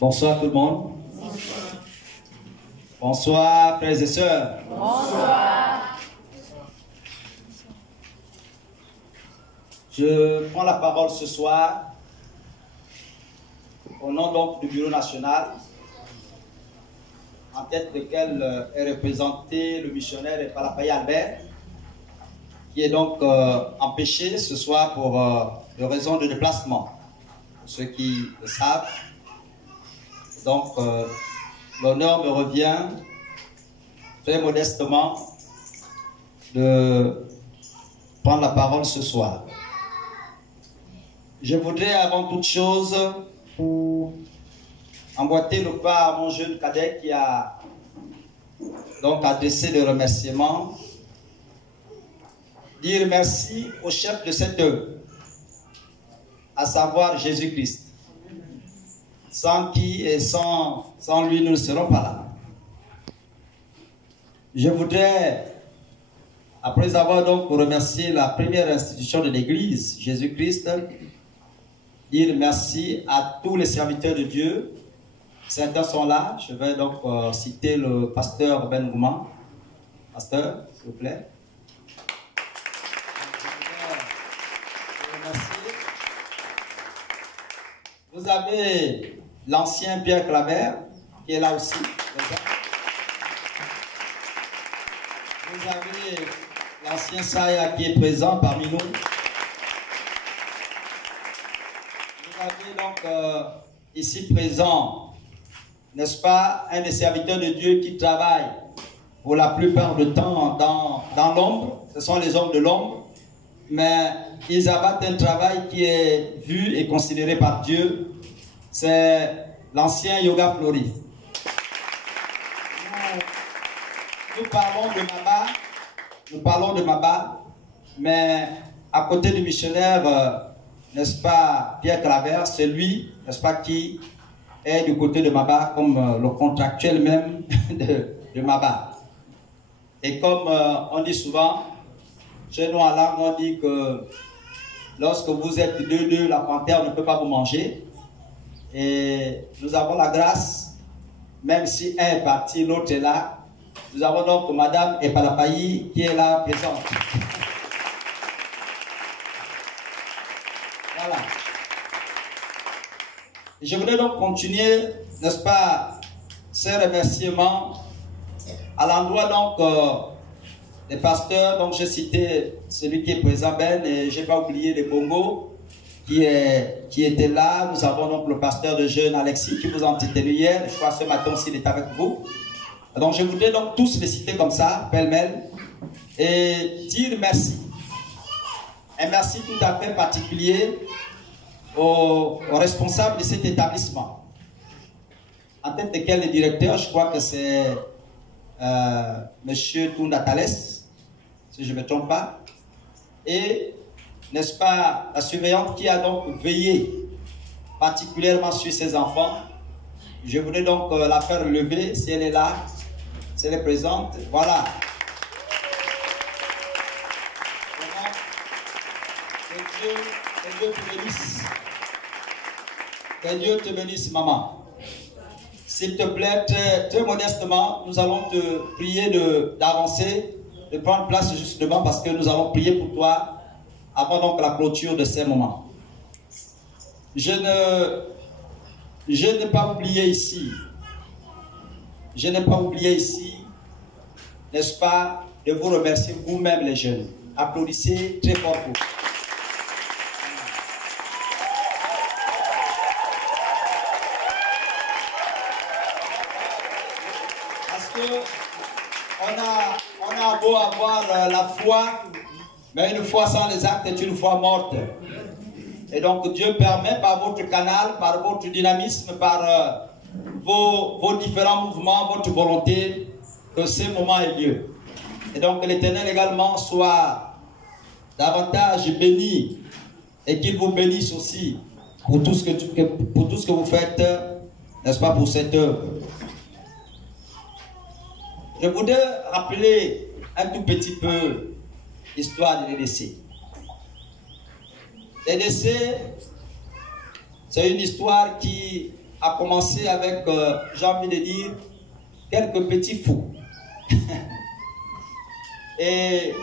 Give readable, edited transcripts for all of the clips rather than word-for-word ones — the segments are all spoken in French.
Bonsoir tout le monde. Bonsoir frères et sœurs. Bonsoir. Je prends la parole ce soir au nom donc du Bureau national, en tête duquel est représenté le missionnaire Epalapaye Albert, qui est donc empêché ce soir pour de raisons de déplacement. Pour ceux qui le savent. Donc, l'honneur me revient très modestement de prendre la parole ce soir. Je voudrais avant toute chose emboîter le pas à mon jeune cadet qui a donc adressé des remerciements, dire merci au chef de cette œuvre, à savoir Jésus-Christ, sans qui et sans lui nous ne serons pas là. Je voudrais, après avoir donc remercié la première institution de l'Église, Jésus-Christ, dire merci à tous les serviteurs de Dieu. Certains sont là. Je vais donc citer le pasteur Ben Gouman. Pasteur, s'il vous plaît. Vous avez l'ancien Pierre Claver qui est là aussi. Vous avez l'ancien Saya qui est présent parmi nous. Vous avez donc ici présent, n'est-ce pas, un des serviteurs de Dieu qui travaille pour la plupart du temps dans l'ombre. Ce sont les hommes de l'ombre. Mais ils abattent un travail qui est vu et considéré par Dieu. C'est l'ancien Yoga Flori. Nous parlons de Maba, mais à côté du missionnaire, n'est-ce pas, Pierre Claver, c'est lui, n'est-ce pas, qui est du côté de Maba, comme le contractuel même de Maba. Et comme on dit souvent, chez nous en langue, on dit que lorsque vous êtes deux, la panthère ne peut pas vous manger. Et nous avons la grâce, même si un est parti, l'autre est là. Nous avons donc Madame Epalapaye qui est là présente. Voilà. Je voudrais donc continuer, n'est-ce pas, ces remerciements à l'endroit donc des pasteurs. Donc j'ai cité celui qui est présent, Ben, et je n'ai pas oublié les Bongo qui était là. Nous avons donc le pasteur de jeunes Alexis qui vous a entretenu hier. Je crois que ce matin aussi il est avec vous. Donc je voudrais donc tous les citer comme ça, pêle-mêle, et dire merci. Un merci tout à fait particulier aux responsables de cet établissement. En tête desquels le directeur, je crois que c'est Monsieur Tounda Thales, si je ne me trompe pas, et n'est-ce pas la surveillante qui a donc veillé particulièrement sur ses enfants. Je voudrais donc la faire lever si elle est là, si elle est présente. Voilà. Que Dieu te bénisse. Que Dieu te bénisse, maman. S'il te plaît, très modestement, nous allons te prier d'avancer, de prendre place justement parce que nous allons prier pour toi avant donc la clôture de ces moments. Je n'ai pas oublié ici, n'est-ce pas, de vous remercier vous-même les jeunes. Applaudissez très fort pour vous. Parce que on a beau avoir la foi, mais une foi sans les actes est une foi morte. Et donc Dieu permet par votre canal, par votre dynamisme, par vos différents mouvements, votre volonté, que ce moment ait lieu. Et donc que l'Éternel également soit davantage béni et qu'il vous bénisse aussi pour tout ce que vous faites, n'est-ce pas, pour cette œuvre. Je voudrais rappeler un tout petit peu l'histoire de l'EDC. L'EDC, c'est une histoire qui a commencé avec, j'ai envie de dire, quelques petits fous. Et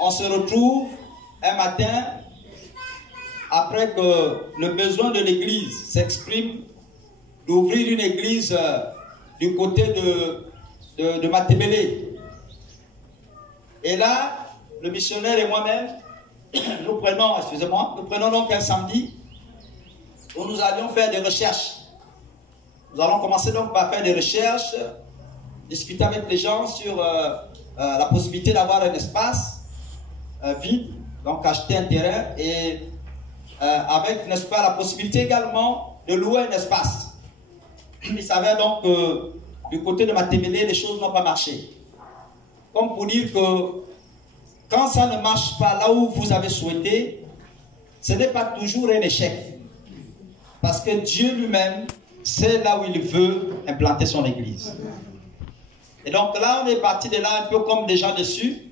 on se retrouve un matin, après que le besoin de l'église s'exprime, d'ouvrir une église du côté de Matebele. Et là, le missionnaire et moi-même, nous prenons donc un samedi où nous allions faire des recherches. Nous allons commencer donc par faire des recherches, discuter avec les gens sur la possibilité d'avoir un espace vide, donc acheter un terrain et avec, n'est-ce pas, la possibilité également de louer un espace. Il s'avère donc que du côté de Matebele, les choses n'ont pas marché. Comme pour dire que quand ça ne marche pas là où vous avez souhaité, ce n'est pas toujours un échec. Parce que Dieu lui-même, c'est là où il veut implanter son église. Et donc là, on est parti de là un peu comme des gens dessus,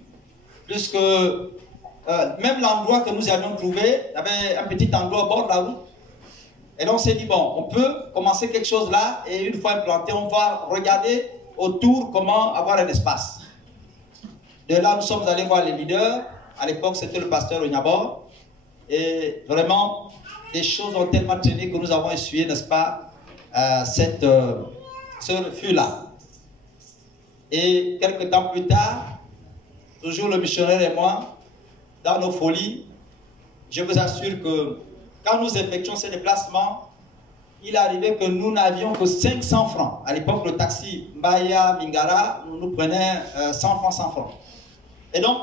puisque même l'endroit que nous avions trouvé, il y avait un petit endroit au bord de la route. Et donc on s'est dit, bon, on peut commencer quelque chose là, et une fois implanté, on va regarder autour comment avoir un espace. De là, nous sommes allés voir les leaders. À l'époque, c'était le pasteur Onyabor. Et vraiment, les choses ont tellement traîné que nous avons essuyé, n'est-ce pas, ce refus-là. Et quelques temps plus tard, toujours le missionnaire et moi, dans nos folies, je vous assure que quand nous effectuons ces déplacements, il arrivait que nous n'avions que 500 francs. À l'époque, le taxi Mbaya, Mingara, nous prenait 100 francs, 100 francs. Et donc,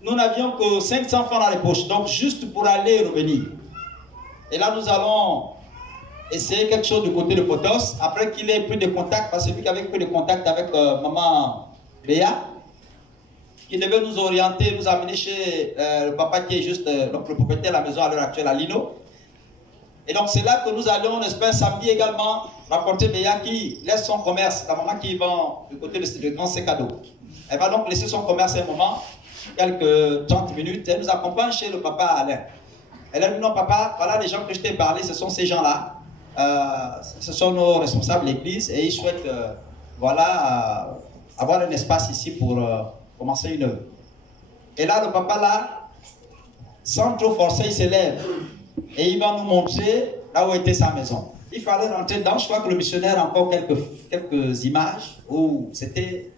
nous n'avions que 500 francs dans les poches, donc juste pour aller et revenir. Et là, nous allons essayer quelque chose du côté de Potos, après qu'il ait pris de contact, parce que celui qui avait pris de contact avec maman Béa, qui devait nous orienter, nous amener chez le papa qui est juste donc le propriétaire de la maison à l'heure actuelle à Lino. Et donc, c'est là que nous allons, n'est-ce pas, samedi également, rencontrer Béa qui laisse son commerce, la maman qui vend du côté de Grand Secado. Elle va donc laisser son commerce un moment, quelques 30 minutes, elle nous accompagne chez le papa Alain. Elle a dit, non papa, voilà les gens que je t'ai parlé, ce sont ces gens-là, ce sont nos responsables de l'église et ils souhaitent, voilà, avoir un espace ici pour commencer une œuvre. Et là, le papa là, sans trop forcer, il se lève et il va nous montrer là où était sa maison. Il fallait rentrer dedans, je crois que le missionnaire a encore quelques images où c'était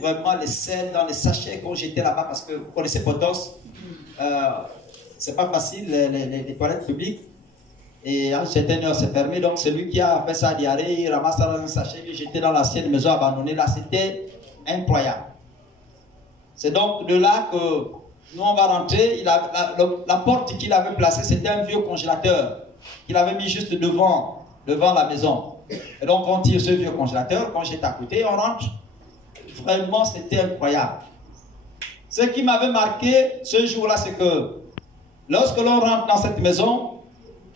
vraiment les sels dans les sachets quand j'étais là-bas, parce que vous connaissez Potos, c'est pas facile, les toilettes publiques. Et à une certaine heure, c'est fermé. Donc, celui qui a fait sa diarrhée, il ramasse ça dans un sachet, il jetait dans l'ancienne maison abandonnée. Là, c'était incroyable. C'est donc de là que nous, on va rentrer. La porte qu'il avait placée, c'était un vieux congélateur qu'il avait mis juste devant la maison. Et donc, on tire ce vieux congélateur. Quand j'étais à côté, on rentre. Vraiment, c'était incroyable. Ce qui m'avait marqué ce jour-là, c'est que lorsque l'on rentre dans cette maison,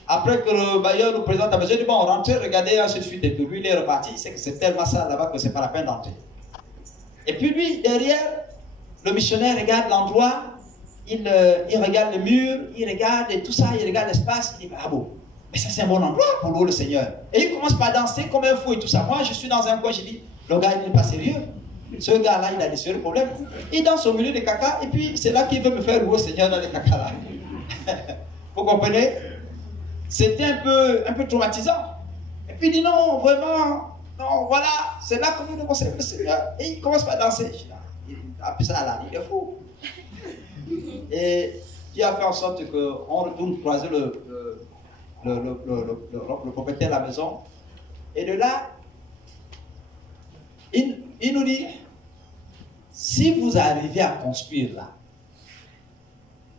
après que le bailleur nous présente la maison, il dit bon, rentrez, regardez, ainsi de suite. Et puis lui, il est reparti. C'est que c'est tellement ça là-bas que c'est pas la peine d'entrer. Et puis lui, derrière, le missionnaire regarde l'endroit, il regarde le mur, il regarde et tout ça, il regarde l'espace, il dit ah bon, mais ça c'est un bon endroit pour louer le Seigneur. Et il commence par danser comme un fou et tout ça. Moi, je suis dans un coin, je dis le gars, il n'est pas sérieux. Ce gars-là, il a des sérieux problèmes. Il danse au milieu des caca, et puis c'est là qu'il veut me faire louer le Seigneur dans les caca là. Vous comprenez? C'était un peu traumatisant. Et puis il dit non, vraiment, non, voilà, c'est là que nous devons servir le Seigneur. Et il commence par danser. Il a appelé ça là, il est fou. Et qui a fait en sorte qu'on retourne croiser le propriétaire de la maison. Et de là, il nous dit, si vous arrivez à construire là,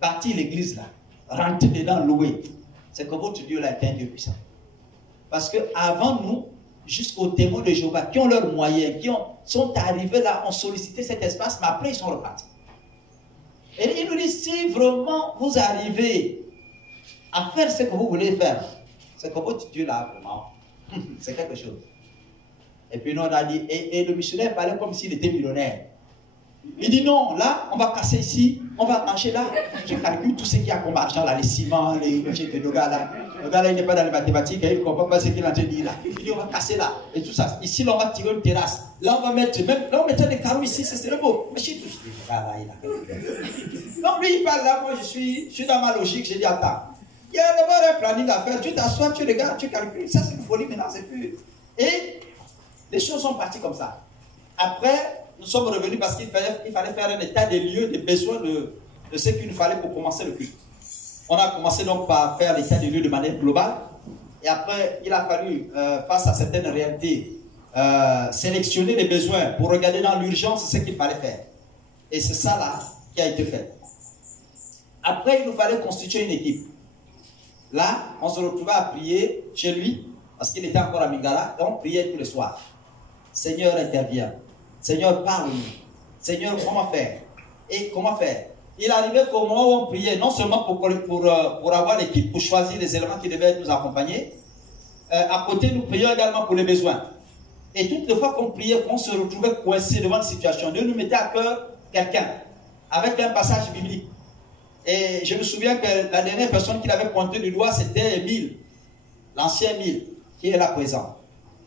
bâtir l'église là, rentrer dedans, louer, c'est que votre Dieu là est un Dieu puissant. Parce qu'avant nous, jusqu'aux témoins de Jéhovah, qui ont leurs moyens, sont arrivés là, ont sollicité cet espace, mais après ils sont repartis. Et il nous dit, si vraiment vous arrivez à faire ce que vous voulez faire, c'est que votre Dieu là, vraiment, c'est quelque chose. Et puis nous on a dit, et le missionnaire parlait comme s'il était millionnaire. Il dit non, là, on va casser ici, on va marcher là. Je calcule tout ce qu'il y a comme argent là, les ciments, les objets de gars là. Le gars là, il n'est pas dans les mathématiques, il ne comprend pas ce qu'il est en train de dire là. Il dit on va casser là, et tout ça. Ici, là, on va tirer une terrasse. Là, on va mettre, même, là, on mettait des carreaux ici, c'est beau. Mais je suis tout. Je dis, le gars là, il a non, lui, il parle là, moi, je suis dans ma logique. J'ai dit, attends, il y a d'abord un planning à faire. Tu t'assois, tu regardes, tu calcules. Ça, c'est une folie maintenant, c'est plus. Et les choses sont parties comme ça. Après, nous sommes revenus parce qu'il fallait faire un état des lieux, des besoins de ce qu'il nous fallait pour commencer le culte. On a commencé donc par faire l'état des lieux de manière globale. Et après, il a fallu, face à certaines réalités, sélectionner les besoins pour regarder dans l'urgence ce qu'il fallait faire. Et c'est ça là qui a été fait. Après, il nous fallait constituer une équipe. Là, on se retrouvait à prier chez lui, parce qu'il était encore à Mingala, et on priait tous les soirs. Seigneur, intervient. Seigneur, parle-nous. Seigneur, comment faire? Et comment faire? Il arrivait qu'au moment où on priait, non seulement pour avoir l'équipe, pour choisir les éléments qui devaient nous accompagner, à côté, nous prions également pour les besoins. Et toutes les fois qu'on priait, qu'on se retrouvait coincé devant une situation, Dieu nous mettait à cœur quelqu'un, avec un passage biblique. Et je me souviens que la dernière personne qu'il avait pointé du doigt, c'était Émile, l'ancien Émile, qui est là présent,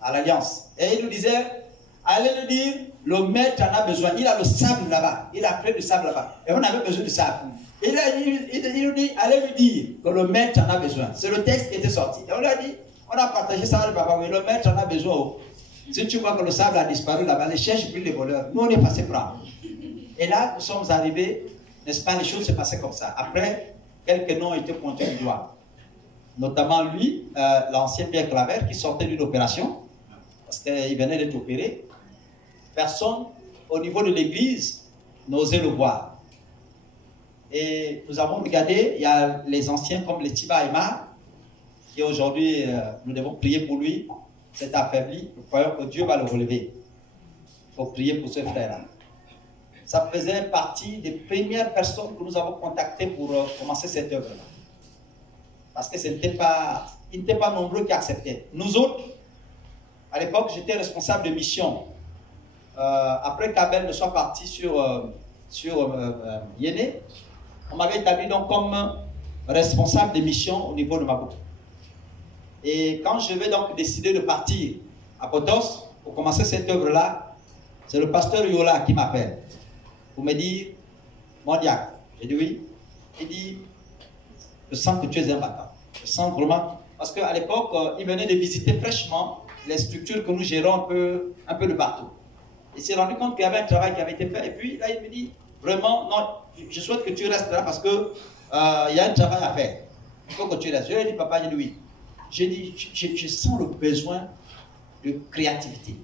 à l'Alliance. Et il nous disait, allez le dire, le maître en a besoin. Il a le sable là-bas. Il a pris du sable là-bas. Et on avait besoin de sable. Il nous dit, allez lui dire que le maître en a besoin. C'est le texte qui était sorti. Et on lui a dit, on a partagé ça avec le papa. Oui, le maître en a besoin. Si tu vois que le sable a disparu là-bas, ne cherche plus les voleurs. Nous, on est passé prendre. Et là, nous sommes arrivés, n'est-ce pas, les choses se passaient comme ça. Après, quelques noms étaient pointés du doigt. Notamment lui, l'ancien Pierre Claver, qui sortait d'une opération, parce qu'il venait d'être opéré. Personne au niveau de l'église n'osait le voir. Et nous avons regardé, il y a les anciens comme les Tiba Emma, qui aujourd'hui, nous devons prier pour lui. C'est affaibli. Nous croyons que Dieu va le relever. Il faut prier pour ce frère-là. Ça faisait partie des premières personnes que nous avons contactées pour commencer cette œuvre-là. Parce que ils n'étaient pas nombreux qui acceptaient. Nous autres, à l'époque, j'étais responsable de mission. Après qu'Abel ne soit parti sur Yéné, on m'avait établi donc comme responsable de mission au niveau de Mabou. Et quand je vais donc décider de partir à Potos pour commencer cette œuvre-là, c'est le pasteur Yola qui m'appelle pour me dire, mon diacre, j'ai dit oui. Il dit, je sens que tu es un battant. Je sens vraiment, parce qu'à l'époque, il venait de visiter fraîchement les structures que nous gérons un peu de partout. Il s'est rendu compte qu'il y avait un travail qui avait été fait. Et puis là, il me dit, vraiment, non, je souhaite que tu restes là parce qu'il y a un travail à faire. Il faut que tu restes. Je lui ai dit, papa, j'ai dit oui. J'ai dit, je sens le besoin de créativité.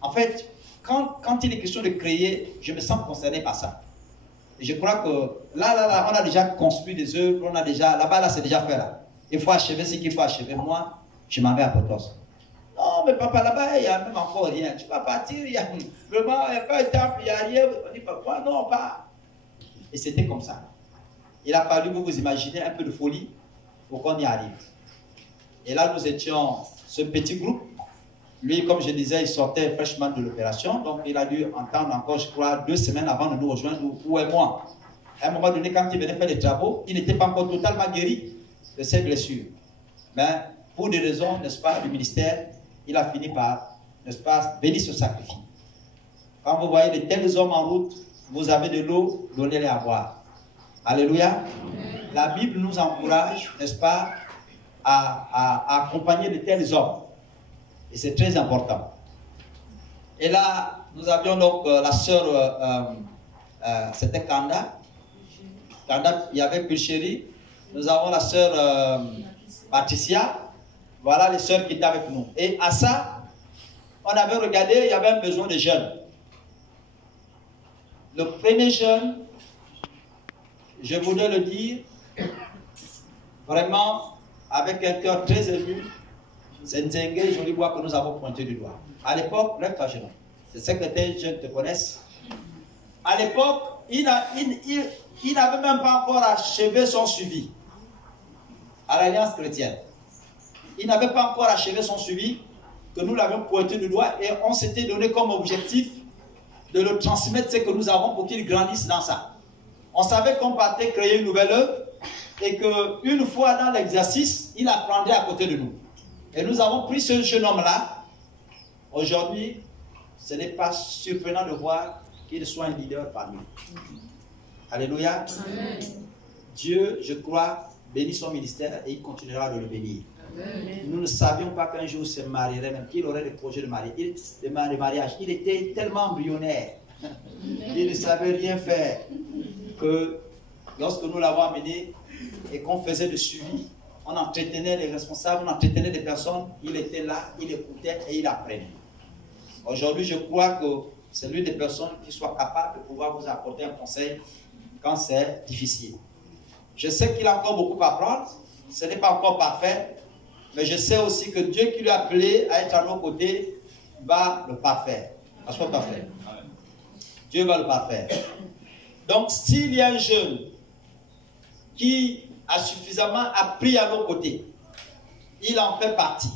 En fait, quand il est question de créer, je me sens concerné par ça. Et je crois que là, on a déjà construit des œuvres, on a déjà, là-bas, c'est déjà fait là. Il faut achever ce qu'il faut achever. Moi, je m'en vais à Potos. Non, mais papa, là-bas, il n'y a même encore rien. Tu vas partir, il n'y a vraiment, il n'y a pas un temple, il n'y a rien. On dit, papa, non, pas. Et c'était comme ça. Il a fallu, vous imaginez, un peu de folie pour qu'on y arrive. Et là, nous étions ce petit groupe. Lui, comme je disais, il sortait fraîchement de l'opération. Donc, il a dû entendre encore, je crois, 2 semaines avant de nous rejoindre, ou un mois. À un moment donné, quand il venait faire les travaux, il n'était pas encore totalement guéri de ses blessures. Mais pour des raisons, n'est-ce pas, du ministère, il a fini par, n'est-ce pas, bénir ce sacrifice. Quand vous voyez de tels hommes en route, vous avez de l'eau, donnez-les à boire. Alléluia. La Bible nous encourage, n'est-ce pas, à accompagner de tels hommes. Et c'est très important. Et là, nous avions donc la sœur, c'était Kanda. Kanda, il y avait Pulchéri. Nous avons la sœur Patricia. Voilà les sœurs qui étaient avec nous. Et à ça, on avait regardé, il y avait un besoin de jeunes. Le premier jeune, je voudrais le dire, vraiment, avec un cœur très ému, c'est Nzenge Jolibois que nous avons pointé du doigt. À l'époque, lève-toi jeune. C'est ce que tes jeunes te connaissent. À l'époque, il n'avait même pas encore achevé son suivi à l'Alliance chrétienne. Il n'avait pas encore achevé son suivi, que nous l'avions pointé du doigt et on s'était donné comme objectif de le transmettre ce que nous avons pour qu'il grandisse dans ça. On savait qu'on partait créer une nouvelle œuvre et qu'une fois dans l'exercice, il apprendrait à côté de nous. Et nous avons pris ce jeune homme-là. Aujourd'hui, ce n'est pas surprenant de voir qu'il soit un leader parmi nous. Alléluia. Amen. Dieu, je crois, bénit son ministère et il continuera de le bénir. Amen. Nous ne savions pas qu'un jour il se marierait, même qu'il aurait des projets de mariage. Il était tellement embryonnaire. Il ne savait rien faire. Que lorsque nous l'avons amené et qu'on faisait le suivi, on entretenait les responsables, on entretenait des personnes, il était là, il écoutait et il apprenait. Aujourd'hui, je crois que c'est l'une des personnes qui soit capable de pouvoir vous apporter un conseil quand c'est difficile. Je sais qu'il a encore beaucoup à apprendre, ce n'est pas encore parfait, mais je sais aussi que Dieu qui lui a appelé à être à nos côtés va le parfaire. Dieu va le parfaire. Donc, s'il y a un jeune qui a suffisamment appris à nos côtés, il en fait partie.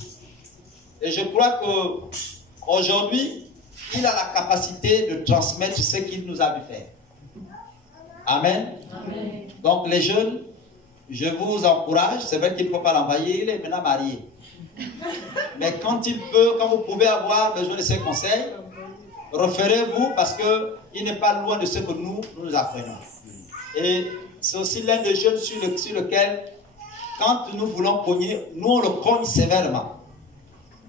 Et je crois qu'aujourd'hui, il a la capacité de transmettre ce qu'il nous a vu faire. Amen. Amen. Donc, les jeunes, je vous encourage. C'est vrai qu'il ne faut pas l'envoyer, il est maintenant marié. Mais quand vous pouvez avoir besoin de ses conseils, référez-vous parce qu'il n'est pas loin de ce que nous apprenons. Et c'est aussi l'un des jeunes sur lequel, quand nous voulons cogner, nous on le cogne sévèrement.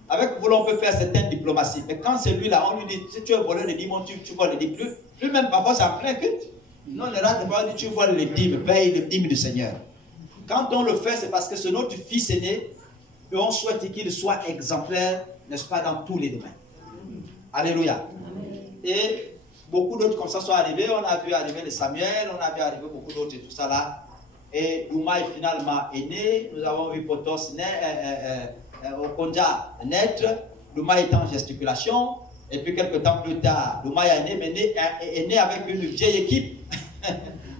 Avec vous, on peut faire certaines diplomaties. Mais quand c'est lui-là, on lui dit, si tu es voleur de dîmes, tu vois le dîmes. Lui-même, parfois, c'est en plein culte. Non, le rate, tu vois le dîmes, paye le dîme du Seigneur. Quand on le fait, c'est parce que c'est notre fils aîné et on souhaite qu'il soit exemplaire, n'est-ce pas, dans tous les domaines. Alléluia. Et beaucoup d'autres comme ça sont arrivés. On a vu arriver les Samuel, on a vu arriver beaucoup d'autres et tout ça là. Et Doumaï finalement est né. Nous avons vu Potos Okonja naître. Doumaï est en gesticulation. Et puis quelques temps plus tard, Doumaï est né avec une vieille équipe.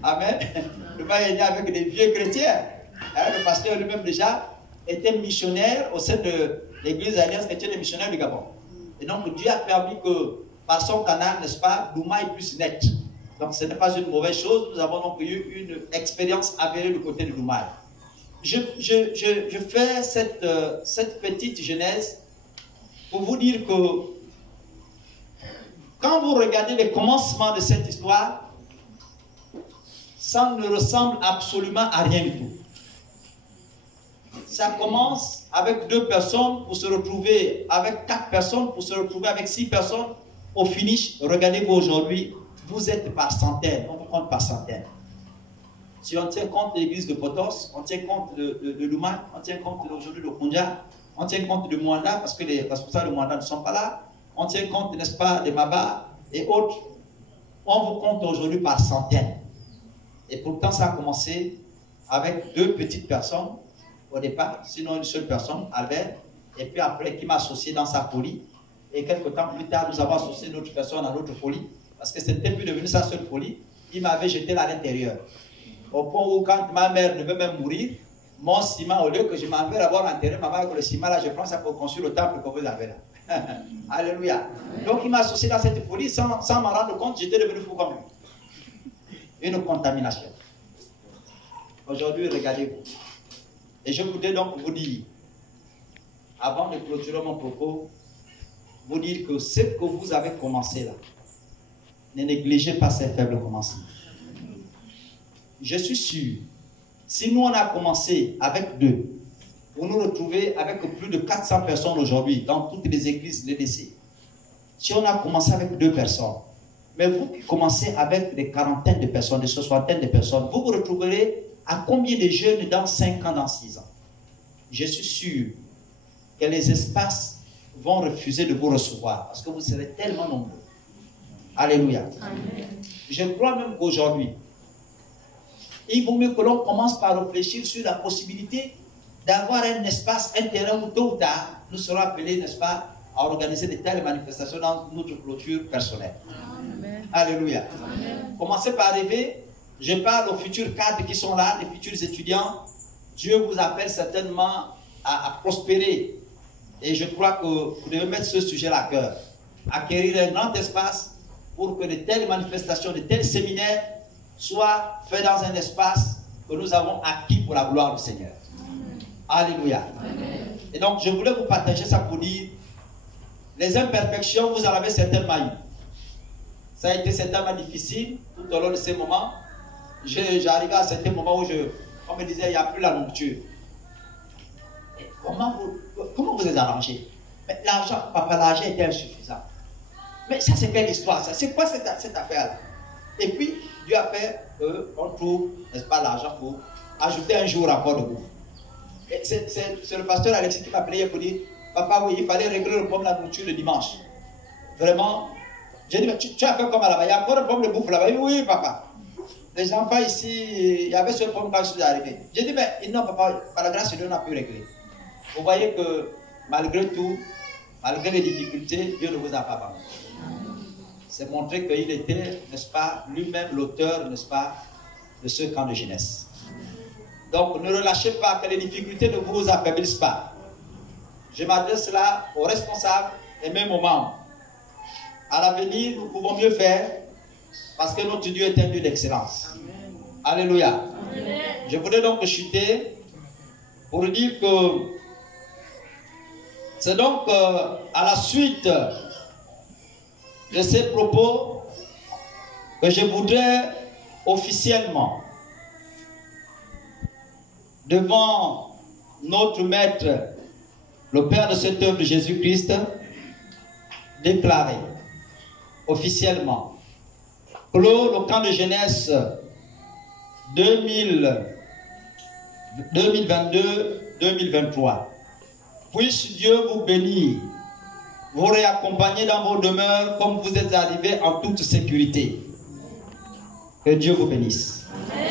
Amen. Doumaï est né avec des vieux chrétiens. Le pasteur lui-même déjà était missionnaire au sein de l'église Alliance chrétienne des missionnaires du Gabon. Et donc Dieu a permis que par son canal, n'est-ce pas, Doumaï puisse naître. Donc ce n'est pas une mauvaise chose. Nous avons donc eu une expérience avérée du côté de Doumaï. Je fais cette petite genèse pour vous dire que quand vous regardez les commencements de cette histoire, ça ne ressemble absolument à rien du tout. Ça commence avec 2 personnes pour se retrouver avec 4 personnes, pour se retrouver avec 6 personnes. Au finish, regardez-vous aujourd'hui, vous êtes par centaines, on vous compte par centaines. Si on tient compte de l'église de Potos, on tient compte de Luma, on tient compte aujourd'hui de Kunja, on tient compte de Mwanda, parce que les responsables de Mwanda ne sont pas là, on tient compte, n'est-ce pas, de Maba et autres. On vous compte aujourd'hui par centaines. Et pourtant, ça a commencé avec 2 petites personnes au départ, sinon une seule personne, Albert, et puis après qui m'a associé dans sa folie. Et quelques temps plus tard, nous avons associé notre personne à notre folie, parce que c'était plus devenu sa seule folie. Il m'avait jeté là à l'intérieur. Au point où quand ma mère devait même mourir, mon ciment, au lieu que je m'en vais avoir enterré, ma mère, que le ciment là, je prends ça pour construire le temple que vous avez là. Alléluia. Donc il m'a associé dans cette folie sans m'en rendre compte, j'étais devenu fou comme lui. Une contamination. Aujourd'hui, regardez-vous. Et je voudrais donc vous dire, avant de clôturer mon propos, vous dire que ce que vous avez commencé là, ne négligez pas ces faibles commencements. Je suis sûr, si nous on a commencé avec 2, vous nous retrouvez avec plus de 400 personnes aujourd'hui dans toutes les églises LDC. Si on a commencé avec 2 personnes, mais vous qui commencez avec des quarantaines de personnes, des soixantaines de personnes, vous vous retrouverez à combien de jeunes dans 5 ans, dans 6 ans? Je suis sûr que les espaces vont refuser de vous recevoir parce que vous serez tellement nombreux. Alléluia. Amen. Je crois même qu'aujourd'hui, il vaut mieux que l'on commence par réfléchir sur la possibilité d'avoir un espace, un terrain où tôt ou tard, nous serons appelés, n'est-ce pas, à organiser de telles manifestations dans notre clôture personnelle. Amen. Alléluia. Amen. Commencez par rêver. Je parle aux futurs cadres qui sont là, les futurs étudiants. Dieu vous appelle certainement à prospérer. Et je crois que vous devez mettre ce sujet à cœur. Acquérir un grand espace pour que de telles manifestations, de tels séminaires soient faits dans un espace que nous avons acquis pour la gloire du Seigneur. Alléluia. Amen. Et donc, je voulais vous partager ça pour dire, les imperfections, vous en avez certainement eu. Ça a été certainement difficile tout au long de ces moments. J'arrivais à certains moments où on me disait, il n'y a plus la nourriture. Et comment vous les arrangez? Mais l'argent, papa, l'argent était insuffisant. Mais ça, c'est quelle histoire, ça? C'est quoi cette affaire-là? Et puis, Dieu a fait qu'on trouve, n'est-ce pas, l'argent pour ajouter un jour encore de bouffe. C'est le pasteur Alexis qui m'a appelé pour dire, papa, oui, il fallait régler le problème de la nourriture le dimanche. Vraiment. J'ai dit, mais tu as fait comme là-bas, il y a encore un problème de bouffe là-bas. Oui, papa. Les enfants ici, il y avait ce problème quand je suis arrivé. J'ai dit, mais non, papa, par la grâce de Dieu, on a pu régler. Vous voyez que malgré tout, malgré les difficultés, Dieu ne vous a pas abandonné. C'est montrer qu'il était, n'est-ce pas, lui-même l'auteur, n'est-ce pas, de ce camp de jeunesse. Donc, ne relâchez pas, que les difficultés ne vous affaiblissent pas. Je m'adresse là aux responsables et même aux membres. À l'avenir, nous pouvons mieux faire parce que notre Dieu est un Dieu d'excellence. Alléluia. Amen. Je voudrais donc chuter pour dire que c'est donc à la suite de ces propos que je voudrais officiellement, devant notre Maître, le Père de cette œuvre de Jésus-Christ, déclarer officiellement clôt le camp de jeunesse 2022-2023. Puisse Dieu vous bénir, vous réaccompagner dans vos demeures comme vous êtes arrivés en toute sécurité. Que Dieu vous bénisse. Amen.